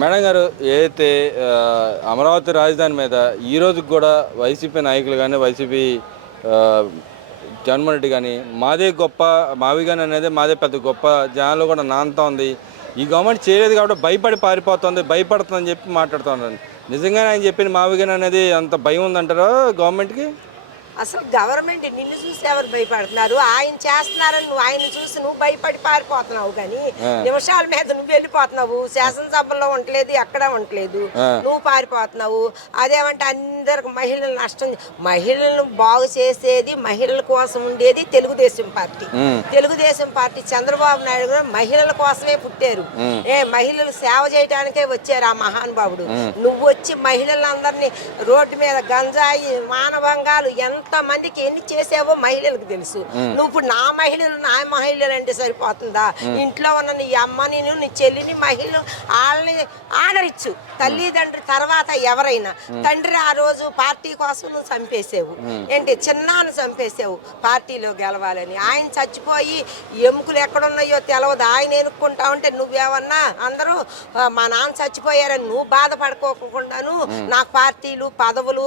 Madam గారు, ఏదైతే అమరావతి రాజధాని మీద ఈ రోజుకి కూడా వైసీపీ నాయకులు కానీ వైసీపీ జగన్మోహన్ రెడ్డి కానీ మాదే గొప్ప, మావి కానీ అనేది మాదే పెద్ద గొప్ప జనాల్లో కూడా నానుతా ఉంది. ఈ గవర్నమెంట్ చేయలేదు కాబట్టి భయపడి పారిపోతుంది, భయపడుతుందని చెప్పి మాట్లాడుతున్నారు. నిజంగానే ఆయన చెప్పిన మావి కానీ అనేది అంత భయం ఉందంటారా గవర్నమెంట్కి? అసలు గవర్నమెంట్ నిన్ను చూసి ఎవరు భయపడుతున్నారు? ఆయన చేస్తున్నారని నువ్వు ఆయన చూసి నువ్వు భయపడి పారిపోతున్నావు. కానీ నిమిషాల మీద నువ్వు వెళ్ళిపోతున్నావు. శాసనసభలో ఉండలేదు, ఎక్కడ ఉండలేదు, నువ్వు పారిపోతున్నావు. అదేమంటే అందరికి మహిళలు నష్టం. మహిళలను బాగు చేసేది, మహిళల కోసం ఉండేది తెలుగుదేశం పార్టీ. తెలుగుదేశం పార్టీ చంద్రబాబు నాయుడు గారు మహిళల కోసమే పుట్టారు. మహిళలు సేవ చేయడానికే వచ్చారు ఆ మహానుభావుడు. నువ్వు వచ్చి మహిళలందరినీ రోడ్డు మీద గంజాయి, మానభంగాలు ఎంత మందికి ఎన్ని చేసావో మహిళలకు తెలుసు. నువ్వు ఇప్పుడు నా మహిళలు అంటే సరిపోతుందా? ఇంట్లో ఉన్న నీ అమ్మని, నీ చెల్లిని, మహిళలు వాళ్ళని ఆదరించు. తల్లిదండ్రి తర్వాత ఎవరైనా. తండ్రి ఆ రోజు పార్టీ కోసం నువ్వు చంపేసావు. ఏంటి చిన్నాను చంపేసావు పార్టీలో గెలవాలని. ఆయన చచ్చిపోయి ఎముకలు ఎక్కడున్నాయో తెలవదు. ఆయన ఎనుక్కుంటా ఉంటే నువ్వేమన్నా అందరూ మా నాన్న చచ్చిపోయారని నువ్వు బాధపడుకోకుండాను నాకు పార్టీలు పదవులు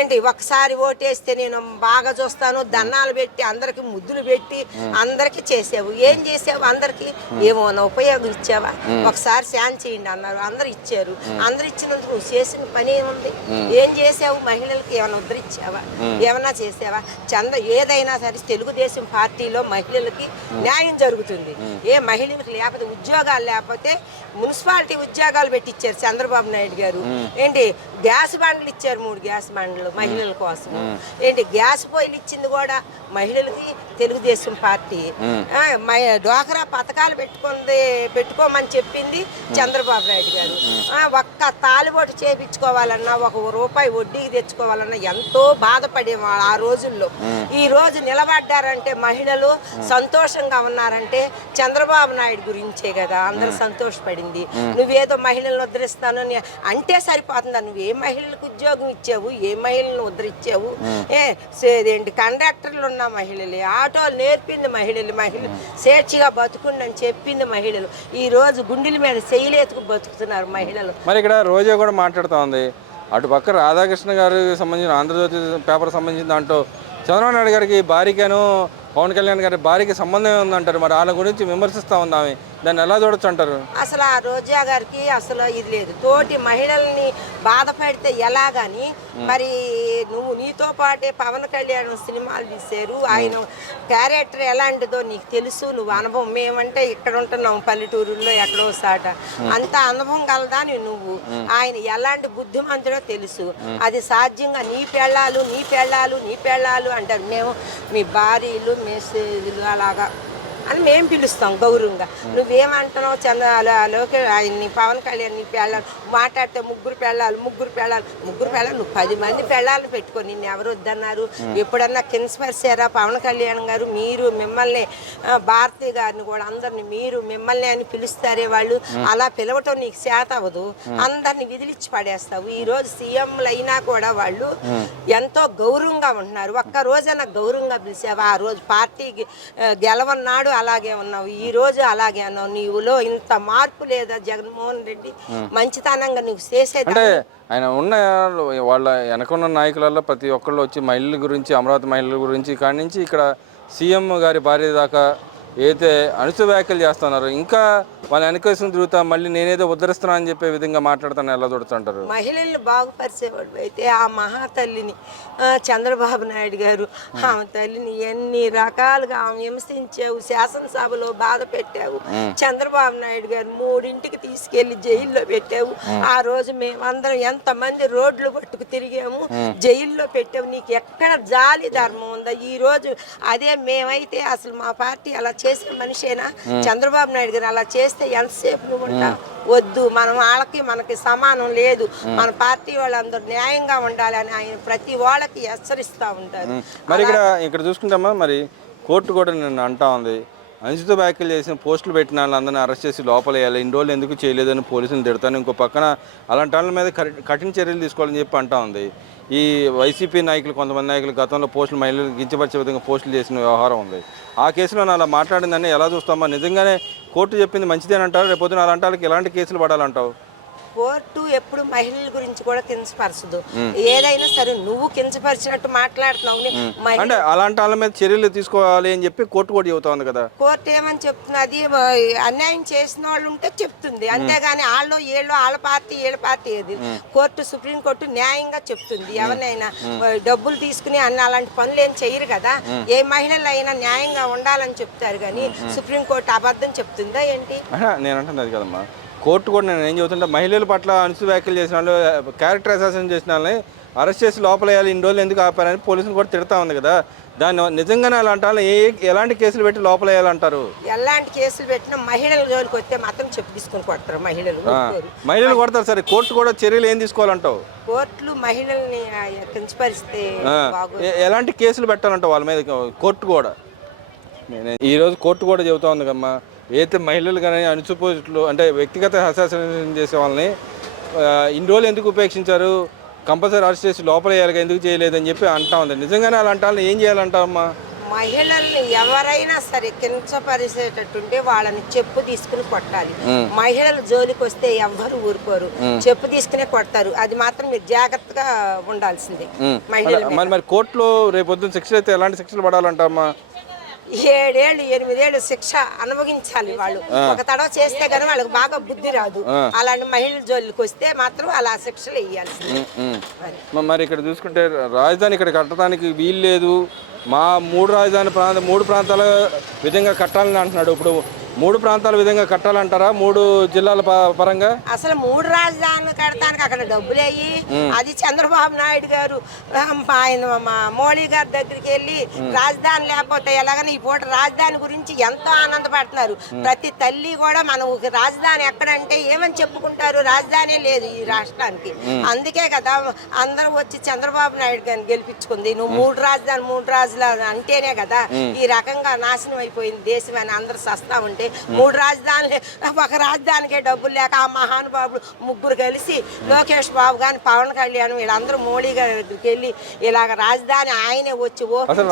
ఏంటి ఒకసారి ఓటేస్తే నేను బాగా చూస్తాను దండాలు పెట్టి అందరికి ముద్దులు పెట్టి అందరికి చేసావు. ఏం చేసావు? అందరికి ఏమోనా ఉపయోగం ఇచ్చావా? ఒకసారి శాన్ చేయండి అన్నారు, అందరు ఇచ్చారు. అందరు ఇచ్చినందుకు నువ్వు చేసిన పని ఏముంది? ఏం చేసావు? మహిళలకు ఏమైనా ఉద్ధరించావా? ఏమన్నా చేసావా? ఏదైనా సరే తెలుగుదేశం పార్టీలో మహిళలకి న్యాయం జరుగుతుంది. ఏ మహిళలకు లేకపోతే ఉద్యోగాలు లేకపోతే మున్సిపాలిటీ ఉద్యోగాలు పెట్టించారు చంద్రబాబు నాయుడు గారు. ఏంటి గ్యాస్ బండ్లు ఇచ్చారు, 3 గ్యాస్ బండ్లు మహిళల కోసం. ఏంటి గ్యాస్ పొయ్యిలు ఇచ్చింది కూడా మహిళలకి తెలుగుదేశం పార్టీ. డ్వాక్రా పథకాలు పెట్టుకోమని చెప్పింది చంద్రబాబు నాయుడు గారు. ఒక్క తాలిబోటు చేపించుకోవాలన్నా, 1 రూపాయి వడ్డీకి తెచ్చుకోవాలన్నా ఎంతో బాధపడేవాళ్ళు ఆ రోజుల్లో. ఈ రోజు నిలబడ్డారంటే మహిళలు సంతోషంగా ఉన్నారంటే చంద్రబాబు నాయుడు గురించే కదా అందరూ సంతోషపడింది. నువ్వేదో మహిళలను ఉద్ధరిస్తానని అంటే సరిపోతుందా? నువ్వు ఏ మహిళలకు ఉద్యోగం ఇచ్చావు? ఏ మహిళలను ఉద్ధరించావు? ఏంటి కండక్టర్లు ఉన్న మహిళలే, ఆటోలు నేర్పింది మహిళలు, స్వేచ్ఛగా బతుకుండి అని చెప్పింది మహిళలు. ఈ రోజు గుండెల మీద చేయలేతుకు బతుకుతున్నారు మహిళలు. మరి ఇక్కడ రోజా కూడా మాట్లాడుతూ ఉంది. అటు పక్క రాధాకృష్ణ గారికి సంబంధించిన ఆంధ్రజ్యోతి పేపర్ సంబంధించిన దాంట్లో చంద్రబాబు నాయుడు గారికి భార్యకేను పవన్ కళ్యాణ్ గారి భార్యకి సంబంధం ఉందంటారు. మరి వాళ్ళ గురించి విమర్శిస్తూ ఉంది ఆమె. దాన్ని ఎలా చూడొచ్చు అంటారు? అసలు ఆ రోజా గారికి అసలు ఇది లేదు. తోటి మహిళల్ని బాధపడితే ఎలాగని మరి నువ్వు నీతో పాటే పవన్ కళ్యాణ్ సినిమాలు తీశారు. ఆయన క్యారెక్టర్ ఎలాంటిదో నీకు తెలుసు, నువ్వు అనుభవం. మేమంటే ఇక్కడ ఉంటున్నాం పల్లెటూరుల్లో ఎక్కడో సాట. అంత అనుభవం కలదా నువ్వు? ఆయన ఎలాంటి బుద్ధిమంతుడో తెలుసు. అది సాధ్యంగా నీ పెళ్ళాలు అంటారు. మేము మీ భార్యలు మెసేజ్లు అలాగా అని మేము పిలుస్తాం గౌరవంగా. నువ్వేమంటున్నావు? ఆయన్ని పవన్ కళ్యాణ్ నీ పెళ్ళాలి మాట్లాడితే ముగ్గురు పెళ్ళాలి నువ్వు 10 మంది పెళ్ళాలను పెట్టుకొని నిన్ను ఎవరు వద్దన్నారు? ఎప్పుడన్నా కిన్స్పరిచారా పవన్ కళ్యాణ్ గారు? మీరు మిమ్మల్ని భారతి గారిని కూడా అందరిని మిమ్మల్ని అని పిలుస్తారే వాళ్ళు. అలా పిలవటం నీకు చేత అవ్వదు. అందరిని విదిలిచ్చి పడేస్తావు. ఈ రోజు సీఎంలు అయినా కూడా వాళ్ళు ఎంతో గౌరవంగా ఉంటున్నారు. ఒక్క రోజైనా గౌరవంగా పిలిచావా? ఆ రోజు పార్టీకి గెలవన్నాడు అలాగే ఉన్నావు, ఈ రోజు అలాగే ఉన్నావు. నీవులో ఇంత మార్పు లేదా? జగన్మోహన్ రెడ్డి మంచితనంగా నువ్వు చేసేది అంటే ఆయన ఉన్న వాళ్ళ వెనకున్న నాయకులలో ప్రతి ఒక్కళ్ళు వచ్చి మహిళల గురించి, అమరావతి మహిళల గురించి కాడి నుంచి ఇక్కడ సీఎం గారి భార్య దాకా ఏదైతే అణుచు వ్యాఖ్యలు చేస్తున్నారు. ఇంకా వాళ్ళ వెనకేసిన తిరుగుతా మళ్ళీ నేనేదో ఉద్ధరిస్తున్నా అని చెప్పే విధంగా మాట్లాడుతాను. ఎలా దొడుతుంటారు? మహిళల్ని బాగుపరిచేవాడు అయితే ఆ మహాతల్లిని చంద్రబాబు నాయుడు గారు ఆమె తల్లిని ఎన్ని రకాలుగా ఆమె హింసించావు, శాసనసభలో బాధ పెట్టావు. చంద్రబాబు నాయుడు గారు 3ంటికి తీసుకెళ్లి జైల్లో పెట్టావు. ఆ రోజు మేమందరం ఎంతమంది రోడ్లు పట్టుకు తిరిగాము, జైల్లో పెట్టావు. నీకు ఎక్కడ జాలి ధర్మం ఉందా? ఈ రోజు అదే మేమైతే అసలు మా పార్టీ అలా చేసే మనిషేనా? చంద్రబాబు నాయుడు గారు అలా చేస్తే ఎంతసేపు నువ్వు ఉంటావు? వద్దు, మనం వాళ్ళకి మనకి సమానం లేదు, మన పార్టీ వాళ్ళందరూ న్యాయంగా ఉండాలని ఆయన ప్రతి వాళ్ళకి హెచ్చరిస్తూ ఉంటారు. మరి ఇక్కడ చూసుకుంటామా, మరి కోర్టు కూడా నిన్ను అంటా ఉంది, అనుచిత వ్యాఖ్యలు చేసిన పోస్టులు పెట్టిన వాళ్ళందరినీ అరెస్ట్ చేసి లోపల వేయాలి, ఇన్ని రోజులు ఎందుకు చేయలేదని పోలీసులు తిడతాను. ఇంకో పక్కన అలాంటి వాళ్ళ మీద కఠిన చర్యలు తీసుకోవాలని చెప్పి అంటా ఉంది. ఈ వైసీపీ నాయకులు, కొంతమంది నాయకులు గతంలో పోస్టులు మహిళలు కించపరిచే విధంగా పోస్టులు చేసిన వ్యవహారం ఉంది. ఆ కేసులో అలా మాట్లాడిందని ఎలా చూస్తామా? నిజంగానే కోర్టు చెప్పింది మంచిదేనంటారు? రేపొద్దున అలాంటి వాళ్ళకి ఎలాంటి కేసులు పడాలంటావు? కోర్టు ఎప్పుడు మహిళల గురించి కూడా కించపరచదు. ఏదైనా సరే నువ్వు కించపరిచినట్టు మాట్లాడుతున్నావు. అంటే అలాంటి వాళ్ళ మీద చర్యలు తీసుకోవాలి అని చెప్పి కోర్టు కూడా చెబుతా ఉంది కదా. కోర్టు ఏమని చెప్తున్నది, అన్యాయం చేసిన వాళ్ళు ఉంటే చెప్తుంది, అంతేగాని వాళ్ళు ఏళ్ళు వాళ్ళ పార్టీ వీళ్ళ పార్టీ ఏది. కోర్టు సుప్రీంకోర్టు న్యాయంగా చెప్తుంది. ఎవరినైనా డబ్బులు తీసుకుని అలాంటి పనులు ఏం చేయరు కదా. ఏ మహిళలు అయినా న్యాయంగా ఉండాలని చెప్తారు కానీ సుప్రీంకోర్టు అబద్ధం చెప్తుందా ఏంటి? నేను అంటున్నది కదమ్మా, కోర్టు కూడా నేను ఏం చెబుతుంటే మహిళల పట్ల అనుచిత వ్యాఖ్యలు చేసిన వాళ్ళు, క్యారెక్టర్ అసాసినేషన్ చేసిన వాళ్ళని అరెస్ట్ చేసి లోపల వేయాలి, ఇన్ని రోజులు ఎందుకు ఆపారని పోలీసులు కూడా తిడతా ఉంది కదా. దాన్ని నిజంగానే అలాంటి వాళ్ళు ఎలాంటి కేసులు పెట్టి లోపల వేయాలంటారు? ఎలాంటి కేసులు పెట్టినా మహిళల జోలికి వస్తే మాత్రం చెప్పు తీసుకుని కొడతారు. మహిళలు కొడతారు సరే, కోర్టు కూడా చర్యలు ఏం తీసుకోవాలంటావు? కోర్టులు మహిళల్ని కించపరిస్తే ఎలాంటి కేసులు పెట్టాలంటావు వాళ్ళ మీద కోర్టు కూడా? ఈరోజు కోర్టు కూడా చెబుతా ఉంది కమ్మా, ఏదైతే మహిళలు కానీ అణచిపోయిట్లు అంటే వ్యక్తిగత అసాసినేషన్ చేసే వాళ్ళని ఇన్ని రోజులు ఎందుకు ఉపేక్షించారు, కంపల్సరీ అరెస్ట్ చేసి లోపల వేయాలి, ఎందుకు చేయలేదని చెప్పి అంటా ఉంది. నిజంగానే అలాంటి వాళ్ళని ఏం చేయాలంటావమ్మా? మహిళల్ని ఎవరైనా సరే కించపరిచేటట్టుంటే వాళ్ళని చెప్పు తీసుకుని కొట్టాలి. మహిళలు జోలికి వస్తే ఎవ్వరు ఊరుకోరు, చెప్పు తీసుకునే కొడతారు. అది మాత్రం మీరు జాగ్రత్తగా ఉండాల్సింది. మరి కోర్టులో రేపొద్దున శిక్షలు అయితే ఎలాంటి శిక్షలు పడాలంటావమ్మా? 7 ఏళ్ళు 8 ఏళ్ళు శిక్ష అనుభవించాలి వాళ్ళు. ఒక తడవ చేస్తే కానీ వాళ్ళకి బాగా బుద్ధి రాదు. అలాంటి మహిళల జోలికి వస్తే మాత్రం అలా శిక్షలు వేయాల్సింది. మరి ఇక్కడ చూసుకుంటే రాజధాని ఇక్కడ కట్టడానికి వీలు లేదు, మా 3 ప్రాంతాల విధంగా కట్టాలని అంటున్నాడు. ఇప్పుడు 3 ప్రాంతాల విధంగా కట్టాలంటారా 3 జిల్లాల పరంగా? అసలు 3 రాజధానులు కడతానికి అక్కడ డబ్బులు అయ్యి అది చంద్రబాబు నాయుడు గారు ఆయన మోడీ గారి దగ్గరికి వెళ్ళి రాజధాని లేకపోతే ఎలాగని ఈ పూట రాజధాని గురించి ఎంతో ఆనందపడుతున్నారు. ప్రతి తల్లి కూడా మనం రాజధాని ఎక్కడంటే ఏమని చెప్పుకుంటారు, రాజధాని లేదు ఈ రాష్ట్రానికి. అందుకే కదా అందరూ వచ్చి చంద్రబాబు నాయుడు గారిని గెలిపించుకుంది. నువ్వు 3 రాజధానులు అంటేనే కదా ఈ రకంగా నాశనం అయిపోయింది దేశం అని అందరు సస్తా ఉంటే 3 రాజధానులు, ఒక రాజధానికే డబ్బులు లేక ఆ మహానుభావులు ముగ్గురు కలిసి లోకేష్ బాబు గాని పవన్ కళ్యాణ్ వీళ్ళందరూ మోడీ గారి దగ్గరికి వెళ్ళి ఇలాగ రాజధాని ఆయనే వచ్చి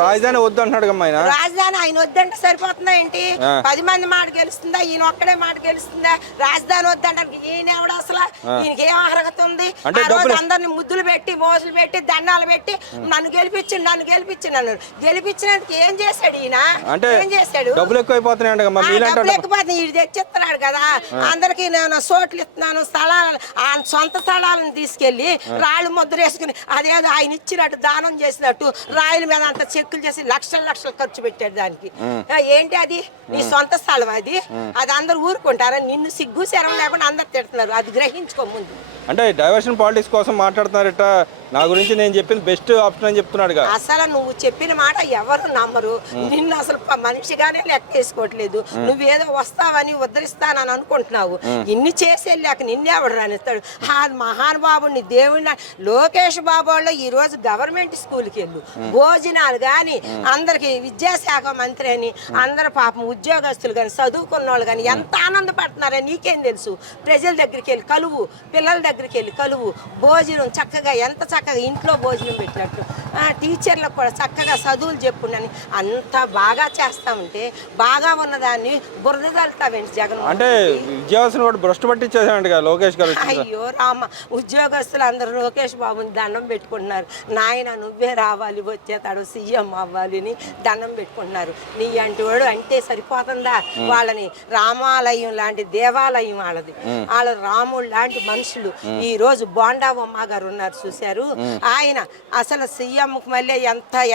రాజధాని వద్దు అంటున్నాడు. రాజధాని ఆయన వద్దంటే సరిపోతుందా ఏంటి? 10 మంది మాట గెలుస్తుందా, ఈయన ఒక్కడే మాట గెలుస్తుందా? రాజధాని వద్దంటానికి ఈయన ఎవడు అసలు? ఈయనకి ఏం అర్హత ఉంది? ఆ రోజు అందరిని ముద్దులు పెట్టి మోసులు పెట్టి దండాలు పెట్టి నన్ను గెలిపించిండు అన్నాడు. గెలిపించినందుకు ఏం చేశాడు ఈయన? ఏం చేశాడు? డబ్బులు లేకపోతే ఇది తెచ్చిస్తున్నాడు కదా, అందరికి నేను సోట్లు ఇస్తున్నాను, స్థలాలు సొంత స్థలాలను తీసుకెళ్లి రాళ్ళు ముద్ర వేసుకుని అదేదో ఆయన ఇచ్చినట్టు దానం చేసినట్టు రాయల మీద అంత చెక్కులు చేసి లక్షలు ఖర్చు పెట్టాడు దానికి. ఏంటి అది? నీ సొంత స్థలం అది అందరు ఊరుకుంటారా? నిన్ను సిగ్గు శరం లేకుండా అందరు తిడుతున్నారు. అది గ్రహించుకో ముందు. అంటే డైవర్షన్ పాలిటిక్స్ కోసం మాట్లాడుతున్నారట. నా గురించి నేను చెప్పింది బెస్ట్ ఆప్షన్ అని చెప్తున్నాడు. అసలు నువ్వు చెప్పిన మాట ఎవరు నమ్మరు. నిన్ను అసలు మనిషిగానే లెక్క వేసుకోవట్లేదు. నువ్వేదో వస్తావని ఉద్ధరిస్తానని అనుకుంటున్నావు. ఇన్ని చేసి వెళ్ళాక నిన్నెవడు రానిస్తాడు? ఆ మహానుభావుని దేవుడిని లోకేష్ బాబు వాళ్ళు ఈ రోజు గవర్నమెంట్ స్కూల్కి వెళ్ళు, భోజనాలు కానీ అందరికి విద్యాశాఖ మంత్రి అని అందరు పాపం ఉద్యోగస్తులు కానీ చదువుకున్న వాళ్ళు కానీ ఎంత ఆనందపడుతున్నారో నీకేం తెలుసు? ప్రజల దగ్గరికి వెళ్ళి కలువు, పిల్లల దగ్గరికి వెళ్ళి కలువు, భోజనం చక్కగా ఎంత చక్కగా ఇంట్లో భోజనం పెట్టినట్టు టీచర్లకు కూడా చక్కగా చదువులు చెప్పుండని అంత బాగా చేస్తా ఉంటే బాగా ఉన్నదాన్ని బురద తల్తావేంటి జగన్? అంటే విద్యావసరం కూడా భ్రష్టు పట్టించేసాడు లోకేష్ గారు. అయ్యో రామ, ఉద్యోగస్తులు అందరూ లోకేష్ బాబుని దండం పెట్టుకుంటున్నారు. నాయన నువ్వే రావాలి, వచ్చేతాడు సీఎం అవ్వాలి అని దండం పెట్టుకుంటున్నారు. నీ అంటి వాడు అంటే సరిపోతుందా? వాళ్ళని రామాలయం లాంటి దేవాలయం వాళ్ళది. వాళ్ళు రాముడు లాంటి మనుషులు. ఈ రోజు బోండాబొమ్మ గారు ఉన్నారు చూశారు, ఆయన అసలు సీఎంకు మళ్ళీ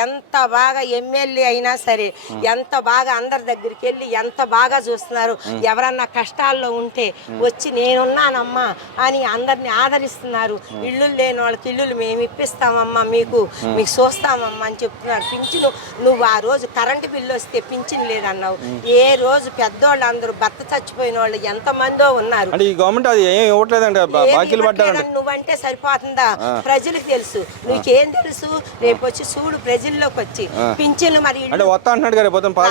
ఎంత బాగా ఎమ్మెల్యే అయినా సరే ఎంత బాగా అందరి దగ్గరికి వెళ్ళి ఎంత బాగా చూస్తున్నారు. ఎవరన్నా కష్టాల్లో ఉంటే వచ్చి నేనున్నానమ్మా అని అందరిని ఆదరిస్తున్నారు. ఇల్లు లేని వాళ్ళకి ఇల్లులు మేము ఇప్పిస్తామమ్మా, మీకు చూస్తామమ్మా అని చెప్తున్నారు. పింఛను నువ్వు ఆ రోజు కరెంటు బిల్లు వస్తే పింఛను లేదన్నావు. ఏ రోజు పెద్దోళ్ళు అందరూ భర్త చచ్చిపోయిన వాళ్ళు ఎంతమందో ఉన్నారు. నువ్వంటే సరిపోతుందా? ప్రజలకు తెలుసు, నీకేం తెలుసు? రేపు వచ్చి చూడు ప్రజల్లోకి వచ్చి పింఛన్లు మరి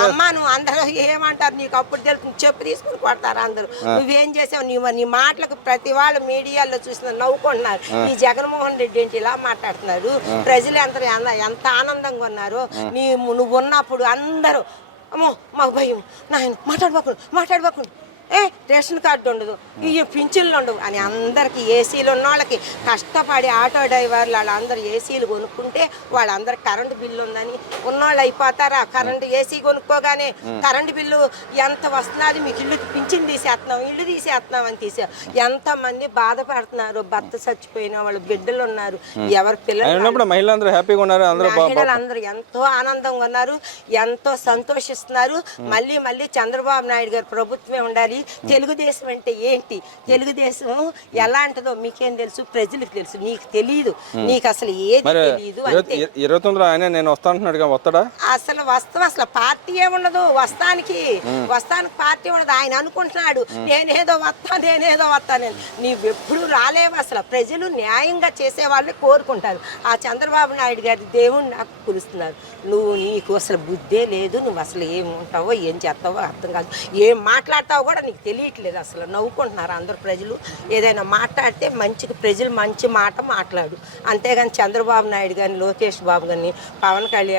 అమ్మా నువ్వు అందరూ ఏమంటారు నీకు అప్పుడు తెలుసు. చెప్పు తీసుకుని కొడతారు అందరూ. నువ్వేం చేసావు? నీ మాటలకు ప్రతి వాళ్ళు మీడియాలో చూసిన నవ్వుకుంటున్నారు. ఈ జగన్మోహన్ రెడ్డి ఏంటి ఇలా మాట్లాడుతున్నారు? ప్రజలు ఎంత ఆనందంగా ఉన్నారో నువ్వు ఉన్నప్పుడు అందరూ అమ్మో మాకు భయం, నాయన మాట్లాడబోకుండా రేషన్ కార్డు ఉండదు, ఈ పింఛన్లు ఉండవు అని అందరికి ఏసీలు ఉన్న వాళ్ళకి కష్టపడి ఆటో డ్రైవర్లు వాళ్ళందరూ ఏసీలు కొనుక్కుంటే వాళ్ళందరికి కరెంటు బిల్లు ఉందని ఉన్నోళ్ళు అయిపోతారా? కరెంటు ఏసీ కొనుక్కోగానే కరెంటు బిల్లు ఎంత వస్తున్నది, మీకు ఇల్లు పింఛన్ తీసేస్తున్నాం, ఇల్లు తీసేస్తున్నాం అని ఎంతమంది బాధపడుతున్నారు. భర్త చచ్చిపోయిన వాళ్ళు, బిడ్డలు ఉన్నారు, ఎవరి పిల్లలు, మహిళలందరూ హ్యాపీగా ఉన్నారు, మహిళలందరూ ఎంతో ఆనందంగా ఉన్నారు, ఎంతో సంతోషిస్తున్నారు. మళ్ళీ మళ్ళీ చంద్రబాబు నాయుడు గారు ప్రభుత్వమే ఉండాలి. తెలుగుదేశం అంటే ఏంటి, తెలుగుదేశం ఎలాంటిదో మీకేం తెలుసు? ప్రజలకు తెలుసు, నీకు తెలియదు, నీకు అసలు ఏది తెలియదు. 29 ఆయన నేను వస్తానంటున్నాడుగా, వస్తాడా? అసలు అసలు పార్టీ ఉండదు, వస్తానికి పార్టీ ఉండదు. ఆయన అనుకుంటున్నాడు నేనేదో వస్తానని. నీవెప్పుడు రాలేవు. అసలు ప్రజలు న్యాయంగా చేసే వాళ్ళని కోరుకుంటారు. ఆ చంద్రబాబు నాయుడు గారి దేవుడు నాకు పిలుస్తున్నారు. నీకు అసలు బుద్ధే లేదు, నువ్వు అసలు ఏం ఉంటావో ఏం చేస్తావో అర్థం కాదు, ఏం మాట్లాడతావో కూడా నీకు తెలియట్లేదు. అసలు నవ్వుకుంటున్నారు అందరు ప్రజలు. ఏదైనా మాట్లాడితే ప్రజలు మంచి మాట మాట్లాడు, అంతేగాని చంద్రబాబు నాయుడు కానీ, లోకేష్ బాబు కానీ, పవన్ కళ్యాణ్